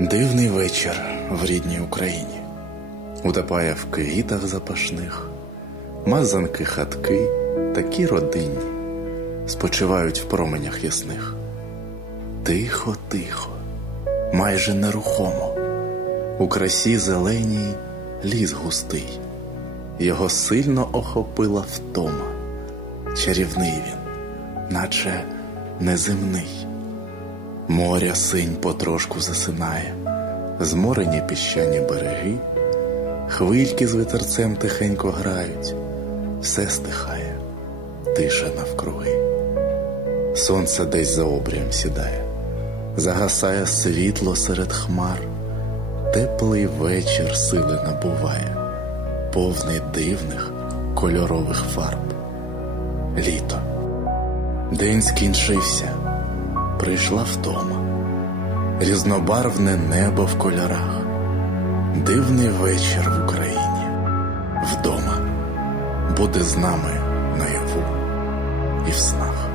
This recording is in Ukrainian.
Дивний вечір в рідній Україні. Утопає в квітах запашних, мазанки хатки, такі родинні, спочивають в променях ясних. Тихо, тихо, майже нерухомо, у красі зеленій ліс густий, його сильно охопила втома. Чарівний він, наче неземний. Моря синь потрошку засинає, зморені піщані береги, хвильки з вітерцем тихенько грають, все стихає, тиша навкруги. Сонце десь за обрієм сідає, загасає світло серед хмар, теплий вечір сили набуває, повний дивних кольорових фарб. Літо. День скінчився прийшла втома, різнобарвне небо в кольорах, дивний вечір в Україні, вдома. Буде з нами наяву і в снах.